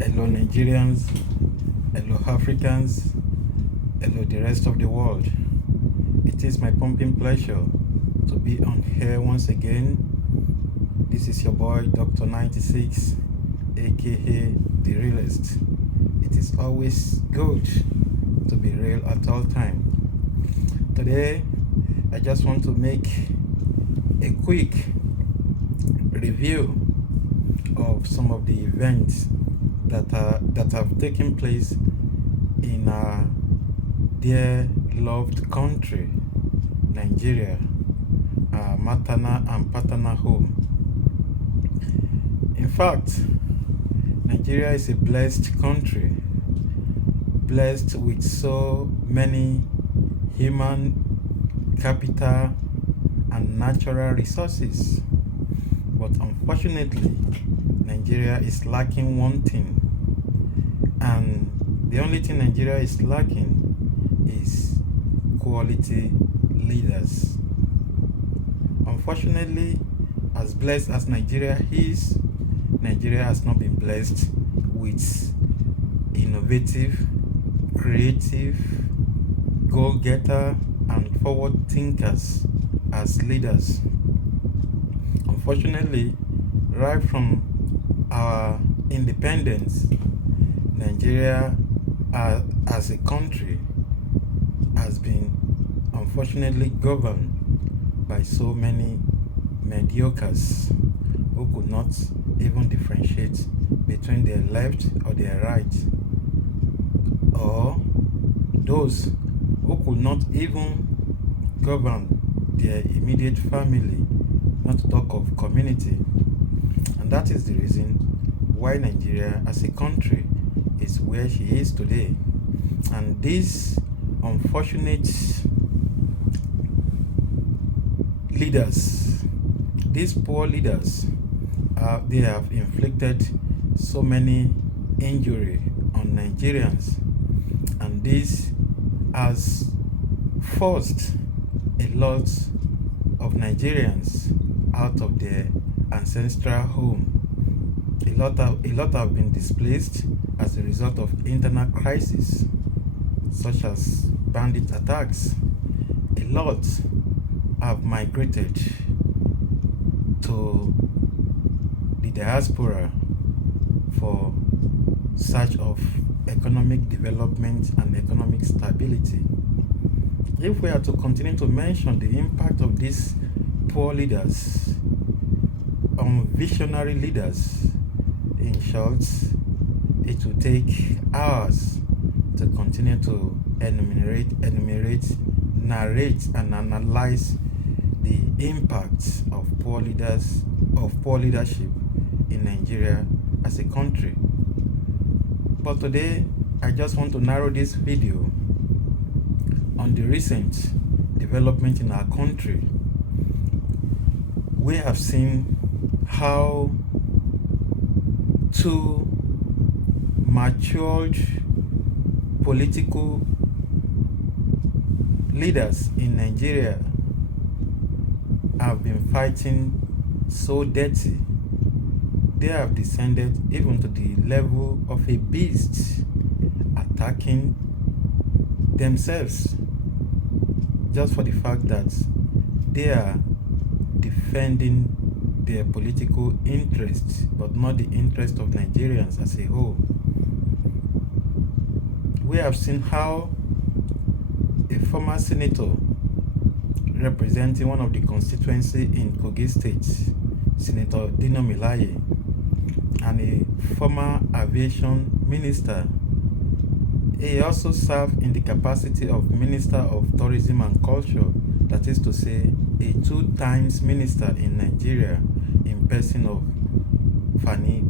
Hello Nigerians, hello Africans, hello the rest of the world. It is my pumping pleasure to be on here once again. This is your boy Dr. 96, aka The Realist. It is always good to be real at all time. Today, I just want to make a quick review of some of the events that have taken place in our dear loved country, Nigeria, our maternal and paternal home. In fact, Nigeria is a blessed country, blessed with so many human capital and natural resources. But unfortunately, Nigeria is lacking one thing, and the only thing Nigeria is lacking is quality leaders. Unfortunately, as blessed as Nigeria is, Nigeria has not been blessed with innovative, creative, goal-getter, and forward thinkers as leaders. Unfortunately, right from our independence, Nigeria as a country has been unfortunately governed by so many mediocres who could not even differentiate between their left or their right, or those who could not even govern their immediate family, not to talk of community. And that is the reason why Nigeria as a country is where she is today. And these unfortunate leaders, these poor leaders, they have inflicted so many injury on Nigerians, and this has forced a lot of Nigerians out of their ancestral home. A lot have been displaced as a result of internal crisis, such as bandit attacks. A lot have migrated to the diaspora for search of economic development and economic stability. If we are to continue to mention the impact of these poor leaders on visionary leaders, in short, it will take hours to continue to enumerate, narrate, and analyze the impacts of poor leadership in Nigeria as a country. But today, I just want to narrow this video on the recent development in our country. We have seen how two matured political leaders in Nigeria have been fighting so dirty. They have descended even to the level of a beast, attacking themselves just for the fact that they are defending their political interests, but not the interest of Nigerians as a whole. We have seen how a former senator representing one of the constituency in Kogi State, Senator Dino FFK, and a former aviation minister, he also served in the capacity of Minister of Tourism and Culture, that is to say, a 2 times minister in Nigeria, in person of Femi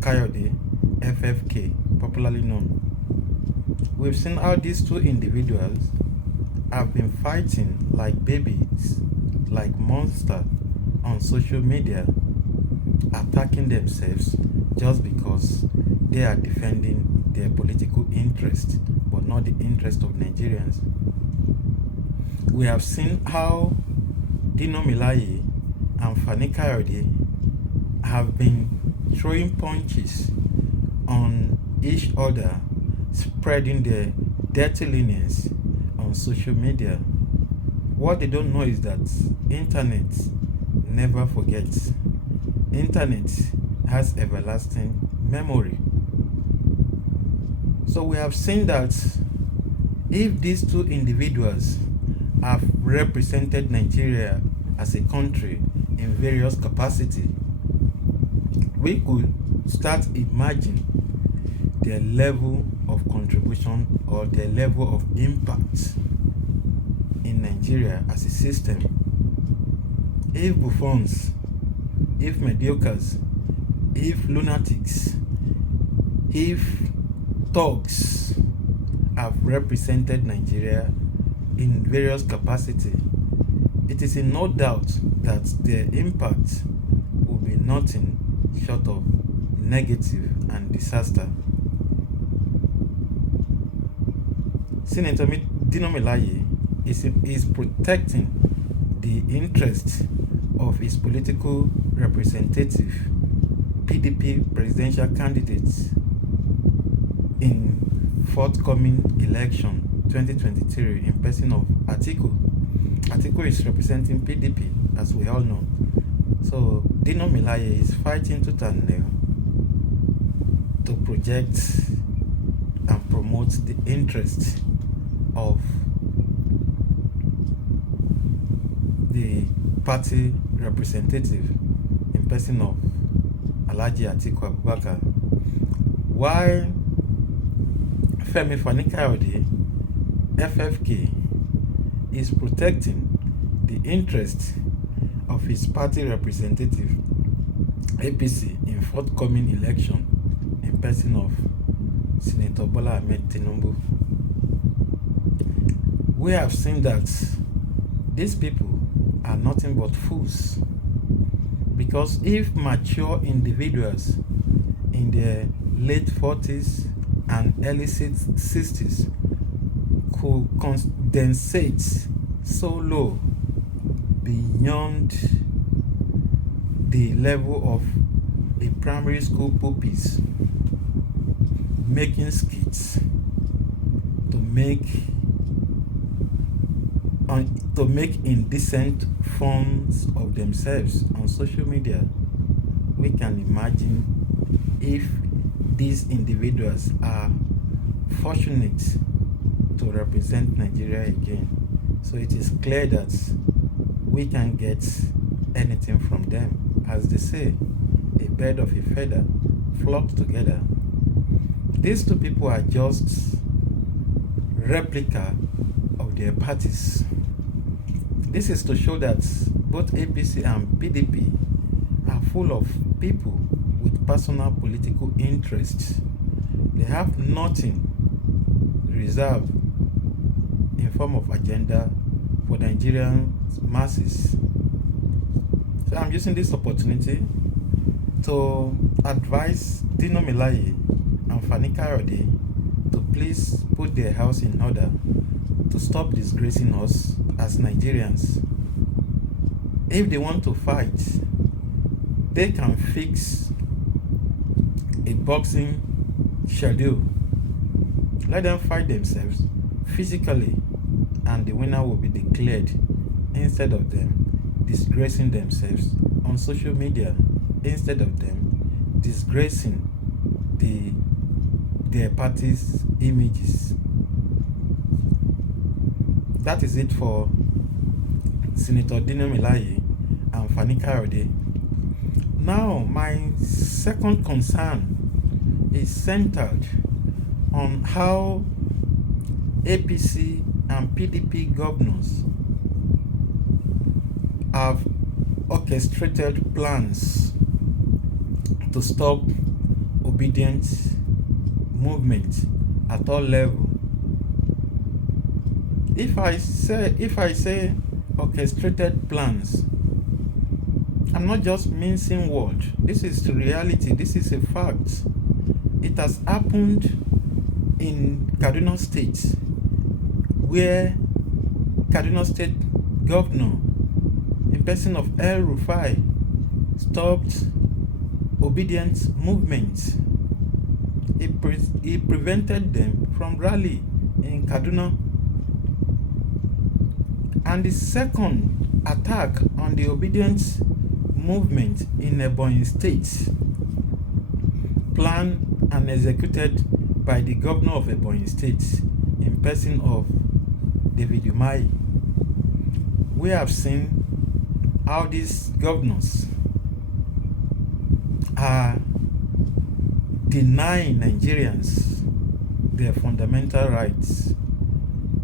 Kayode, FFK, popularly known. We've seen how these two individuals have been fighting like babies, like monsters on social media, attacking themselves just because they are defending their political interest, but not the interest of Nigerians. We have seen how Dino FFK and Fani Kayode have been throwing punches on each other, spreading their dirty linens on social media. What they don't know is that internet never forgets. Internet has everlasting memory. So we have seen that if these two individuals have represented Nigeria as a country in various capacity, we could start imagining their level of contribution or their level of impact in Nigeria as a system. If buffoons, if mediocres, if lunatics, if thugs have represented Nigeria in various capacity, it is in no doubt that their impact will be nothing short of negative and disaster. Senator Dino is protecting the interests of his political representative, PDP presidential candidates in forthcoming election 2023 in person of Atiku. Atiku is representing PDP, as we all know. So Dino is fighting tooth and nail to project and promote the interests of the party representative in person of Alhaji Atiku Abubakar, while Femi Fani Kayode FFK is protecting the interests of his party representative APC in forthcoming election in person of Senator Bola Ahmed Tinubu. We have seen that these people are nothing but fools, because if mature individuals in their late 40s and early 60s could condensate so low beyond the level of a primary school puppies, making skits to make indecent forms of themselves on social media, we can imagine if these individuals are fortunate to represent Nigeria again. So it is clear that we can get anything from them. As they say, a bird of a feather flocks together. These two people are just replica of their parties. This is to show that both APC and PDP are full of people with personal political interests. They have nothing reserved in form of agenda for the Nigerian masses. So I'm using this opportunity to advise Dino and Fani Kayode to please put their house in order to stop disgracing us as Nigerians. If they want to fight, they can fix a boxing schedule. Let them fight themselves physically, and the winner will be declared, instead of them disgracing themselves on social media, instead of them disgracing their party's images. That is it for Senator Dino and Fani Kayode. Now, my second concern is centered on how APC and PDP governors have orchestrated plans to stop obedient movement at all levels. If I say orchestrated plans, I'm not just mincing words. This is the reality. This is a fact. It has happened in Kaduna State, where Kaduna State governor, in in person of El Rufai, stopped obedient movements. He prevented them from rally in Kaduna. And the second attack on the obedience movement in Ebonyi State, planned and executed by the governor of Ebonyi State in person of David Umahi. We have seen how these governors are denying Nigerians their fundamental rights,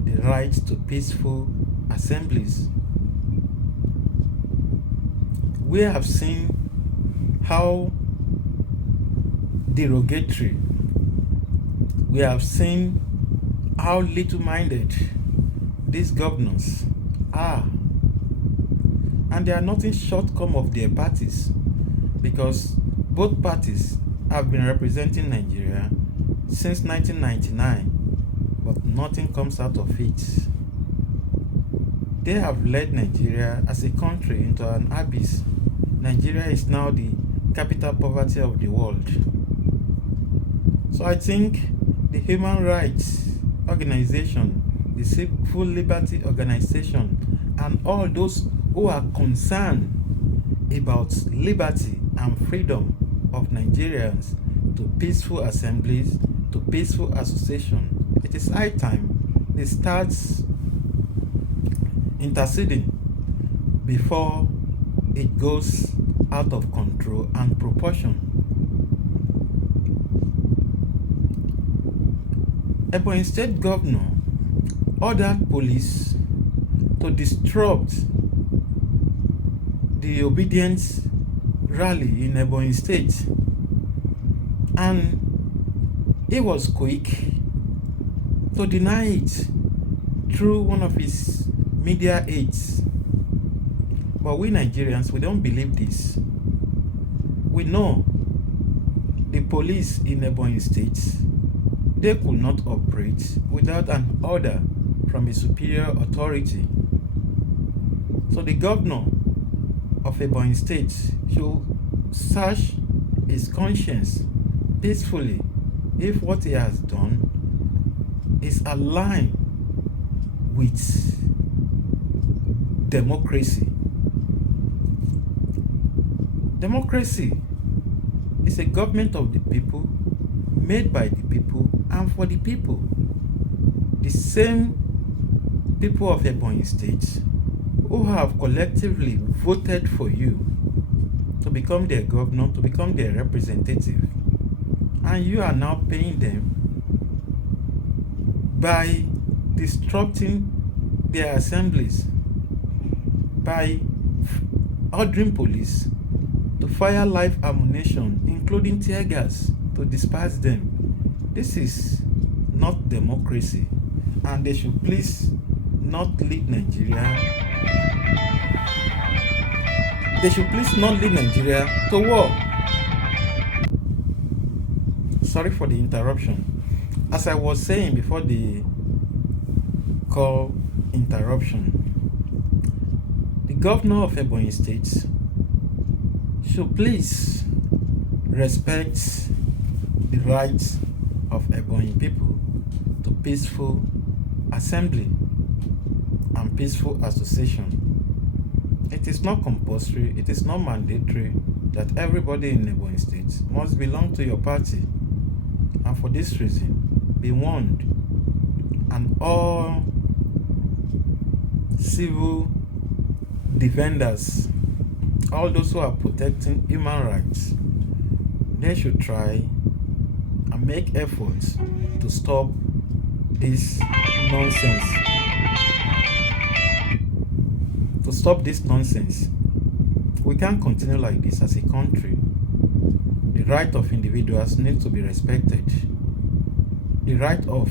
the right to peaceful assemblies. We have seen how derogatory, we have seen how little-minded these governors are. And they are nothing short of their parties, because both parties have been representing Nigeria since 1999, but nothing comes out of it. They have led Nigeria as a country into an abyss. Nigeria is now the capital poverty of the world. So I think the human rights organization, the civil liberty organization, and all those who are concerned about liberty and freedom of Nigerians to peaceful assemblies, to peaceful association, it is high time they start interceding before it goes out of control and proportion. Ebonyi State Governor ordered police to disrupt the obedience rally in Ebonyi State, and he was quick to deny it through one of his media aides. But we Nigerians, we don't believe this. We know the police in Ebonyi State, they could not operate without an order from a superior authority. So the governor of Ebonyi State should search his conscience peacefully if what he has done is aligned with democracy. Democracy is a government of the people, made by the people and for the people. The same people of Ebonyi State who have collectively voted for you to become their governor, to become their representative, and you are now paying them by disrupting their assemblies, by ordering police to fire live ammunition, including tear gas, to disperse them. This is not democracy, and they should please not lead Nigeria. They should please not lead Nigeria to war. Sorry for the interruption. As I was saying before the call interruption, the governor of Ebonyi State should please respect the rights of Ebonyi people to peaceful assembly and peaceful association. It is not compulsory, it is not mandatory that everybody in Ebonyi State must belong to your party. And for this reason, be warned, and all civil defenders, all those who are protecting human rights, they should try and make efforts to stop this nonsense. To stop this nonsense. We can't continue like this as a country. The right of individuals needs to be respected. The right of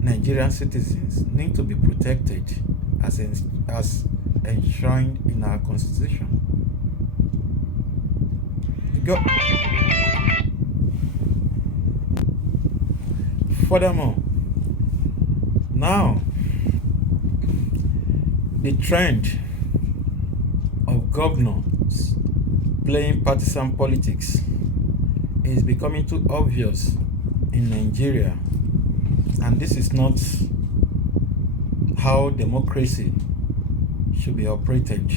Nigerian citizens need to be protected as enshrined in our constitution. Furthermore, now the trend governors playing partisan politics is becoming too obvious in Nigeria, and this is not how democracy should be operated.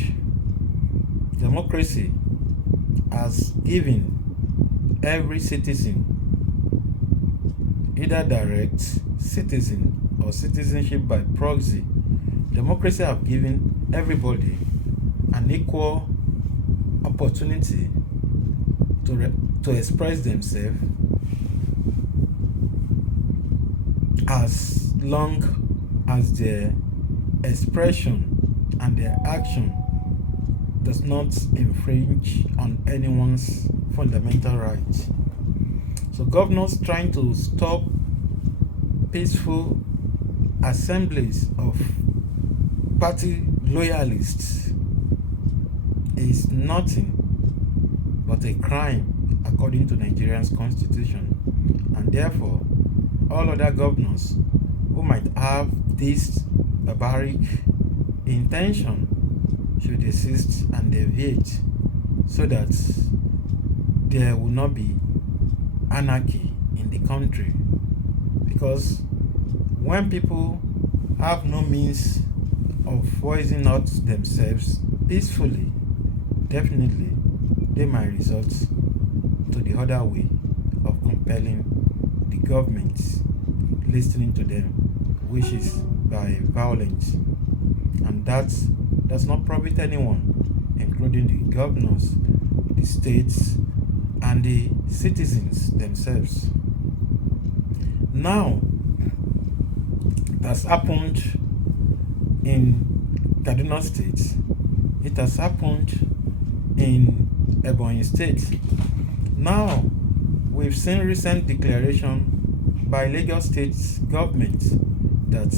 Democracy has given every citizen, either direct citizen or citizenship by proxy, democracy have given everybody an equal opportunity to express themselves, as long as their expression and their action does not infringe on anyone's fundamental rights. So governors trying to stop peaceful assemblies of party loyalists is nothing but a crime according to Nigeria's constitution, and therefore all other governors who might have this barbaric intention should desist and deviate, so that there will not be anarchy in the country. Because when people have no means of voicing out themselves peacefully, definitely they might resort to the other way of compelling the government listening to them, which is by violence. And that does not profit anyone, including the governors, the states, and the citizens themselves. Now, it has happened in Kaduna State, it has happened in Ebonyi State. Now, we've seen recent declaration by Lagos State government that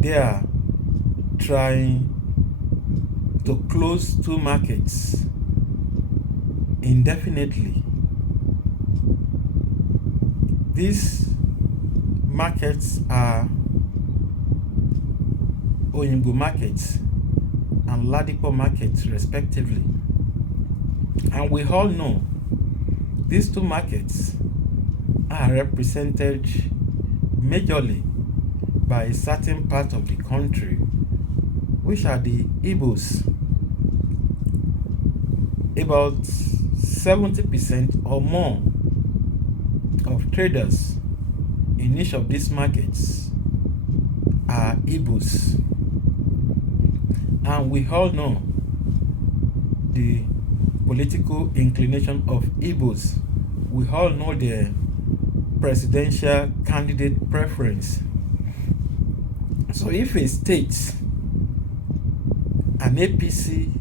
they are trying to close 2 markets indefinitely. These markets are Oyingbo markets and Ladipo markets respectively. And we all know these 2 markets are represented majorly by a certain part of the country, which are the Igbos. About 70% or more of traders in each of these markets are Igbos. And we all know the political inclination of Igbos. We all know their presidential candidate preference. So if a state, an APC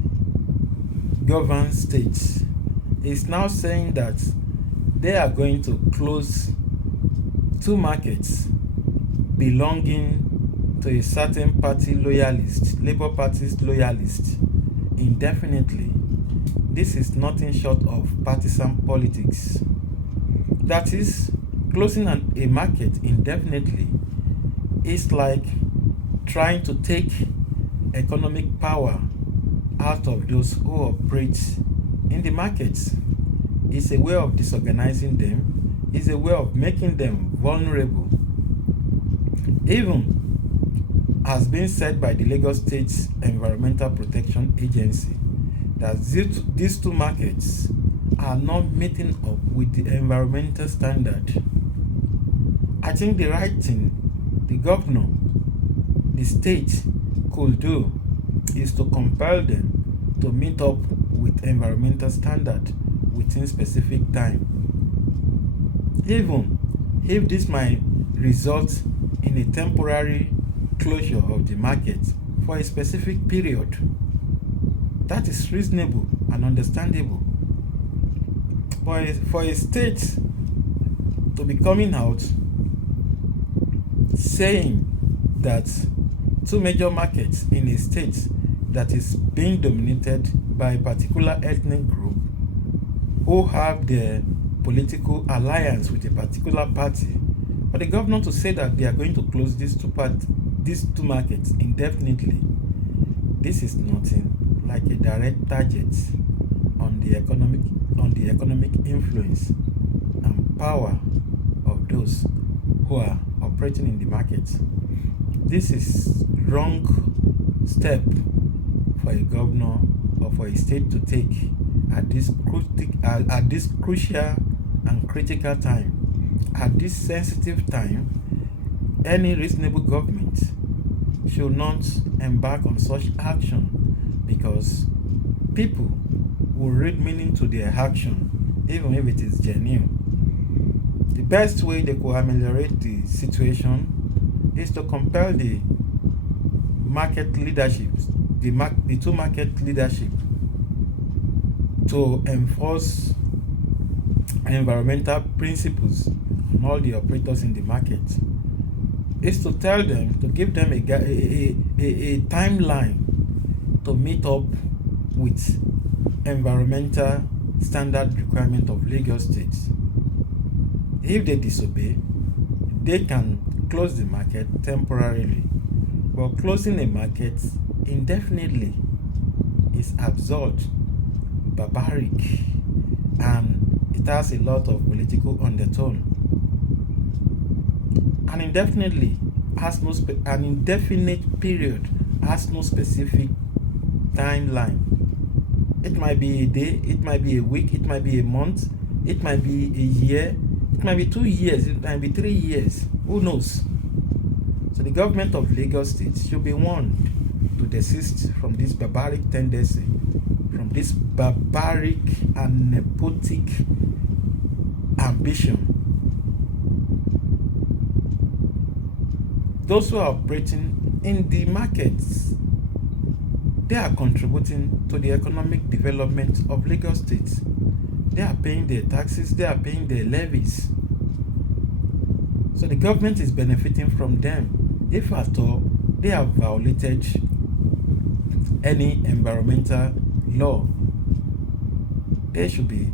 governed state, is now saying that they are going to close 2 markets belonging to a certain party loyalist, Labour Party's loyalist, indefinitely, this is nothing short of partisan politics. That is, closing a market indefinitely is like trying to take economic power out of those who operate in the markets. It's a way of disorganizing them. It's a way of making them vulnerable. Even has been said by the Lagos State's Environmental Protection Agency that these 2 markets are not meeting up with the environmental standard. I think the right thing the governor, the state could do is to compel them to meet up with environmental standard within specific time. Even if this might result in a temporary closure of the market for a specific period, that is reasonable and understandable. But for a state to be coming out saying that 2 major markets in a state that is being dominated by a particular ethnic group who have their political alliance with a particular party, for the governor to say that they are going to close these two markets indefinitely, this is nothing like a direct target on the economic influence and power of those who are operating in the market. This is wrong step for a governor or for a state to take at this crucial and critical time. At this sensitive time, any reasonable government should not embark on such action, because people will read meaning to their action even if it is genuine. The best way they could ameliorate the situation is to compel the market leadership, the two market leadership, to enforce environmental principles on all the operators in the market. Is to tell them, to give them a timeline to meet up with environmental standard requirement of Lagos State. If they disobey, they can close the market temporarily, but closing a market indefinitely is absurd, barbaric, and it has a lot of political undertone. An indefinite period has no specific timeline. It might be a day, it might be a week, it might be a month, it might be a year, it might be 2 years, it might be 3 years. Who knows? So the government of Lagos State should be warned to desist from this barbaric tendency, from this barbaric and nepotic ambition. Those who are operating in the markets, they are contributing to the economic development of Lagos State. They are paying their taxes, they are paying their levies. So the government is benefiting from them. If at all they have violated any environmental law, they should be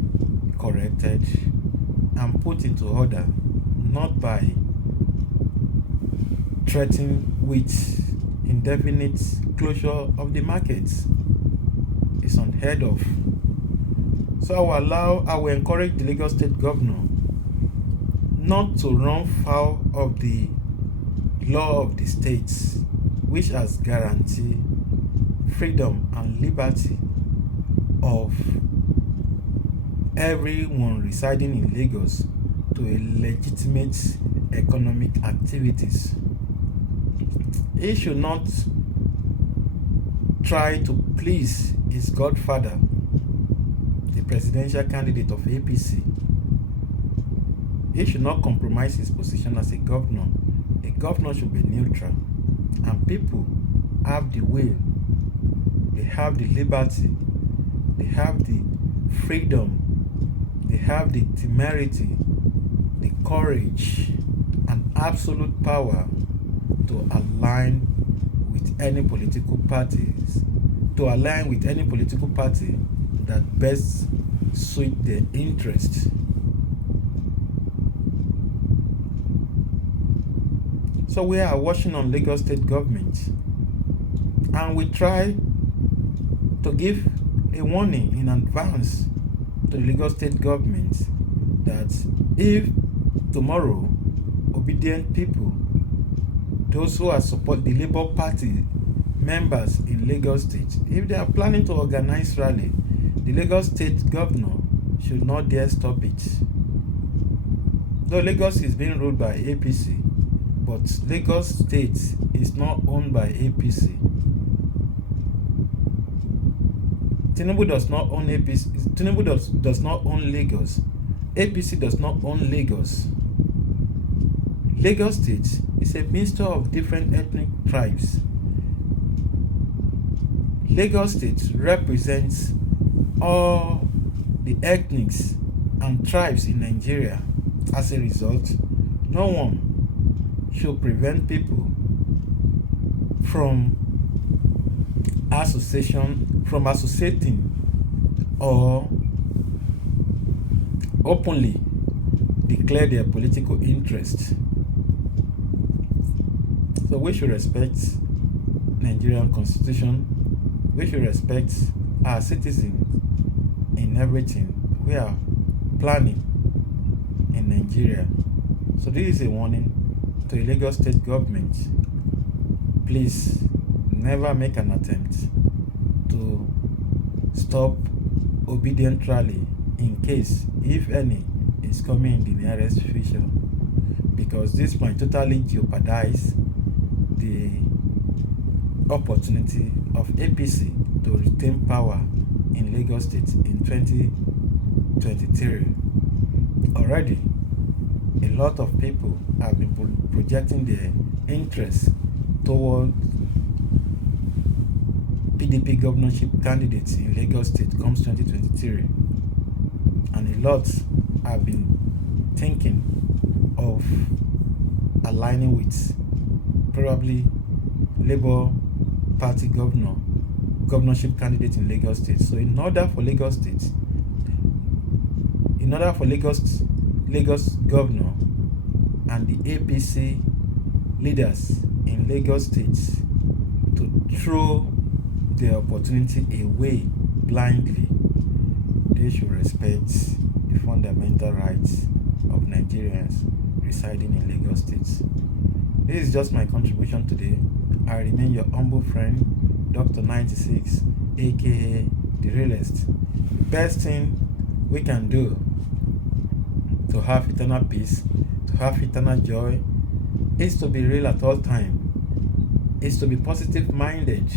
corrected and put into order, not by threatening with indefinite closure of the markets. It's unheard of. So I will encourage the Lagos State Governor not to run foul of the law of the states, which has guaranteed freedom and liberty of everyone residing in Lagos to a legitimate economic activities. He should not try to please his godfather, the presidential candidate of APC. He should not compromise his position as a governor. A governor should be neutral, and people have the will, they have the liberty, they have the freedom, they have the temerity, the courage, and absolute power to align with any political party that best suit their interests. So we are watching on Lagos State government, and we try to give a warning in advance to the Lagos State government that if tomorrow obedient people, those who are support the Labour Party members in Lagos State, if they are planning to organize rally, the Lagos State governor should not dare stop it. Though Lagos is being ruled by APC, but Lagos State is not owned by APC. Tinubu does not own APC. Tinubu does not own Lagos. APC does not own Lagos. Lagos State is a mixture of different ethnic tribes. Lagos State represents all the ethnics and tribes in Nigeria. As a result, no one should prevent people from associating or openly declare their political interest. So we should respect Nigerian constitution, we should respect our citizens in everything we are planning in Nigeria. So this is a warning to the Lagos state government. Please never make an attempt to stop obedient rally in case, if any, is coming in the nearest future, because this might totally jeopardize the opportunity of APC to retain power in Lagos State in 2023. Already, a lot of people have been projecting their interest toward PDP governorship candidates in Lagos State comes 2023. And a lot have been thinking of aligning with probably Labour Party governorship candidate in Lagos State. So in order for Lagos governor and the APC leaders in Lagos State to throw the opportunity away blindly, they should respect the fundamental rights of Nigerians residing in Lagos State. This is just my contribution today. I remain your humble friend, Dr. 96, aka The Realist. The best thing we can do to have eternal peace, to have eternal joy, is to be real at all times, is to be positive-minded,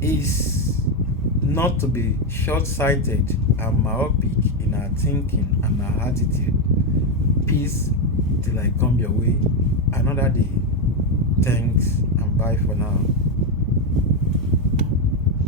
is not to be short-sighted and myopic in our thinking and our attitude. Peace till I come your way another day. Thanks and bye for now.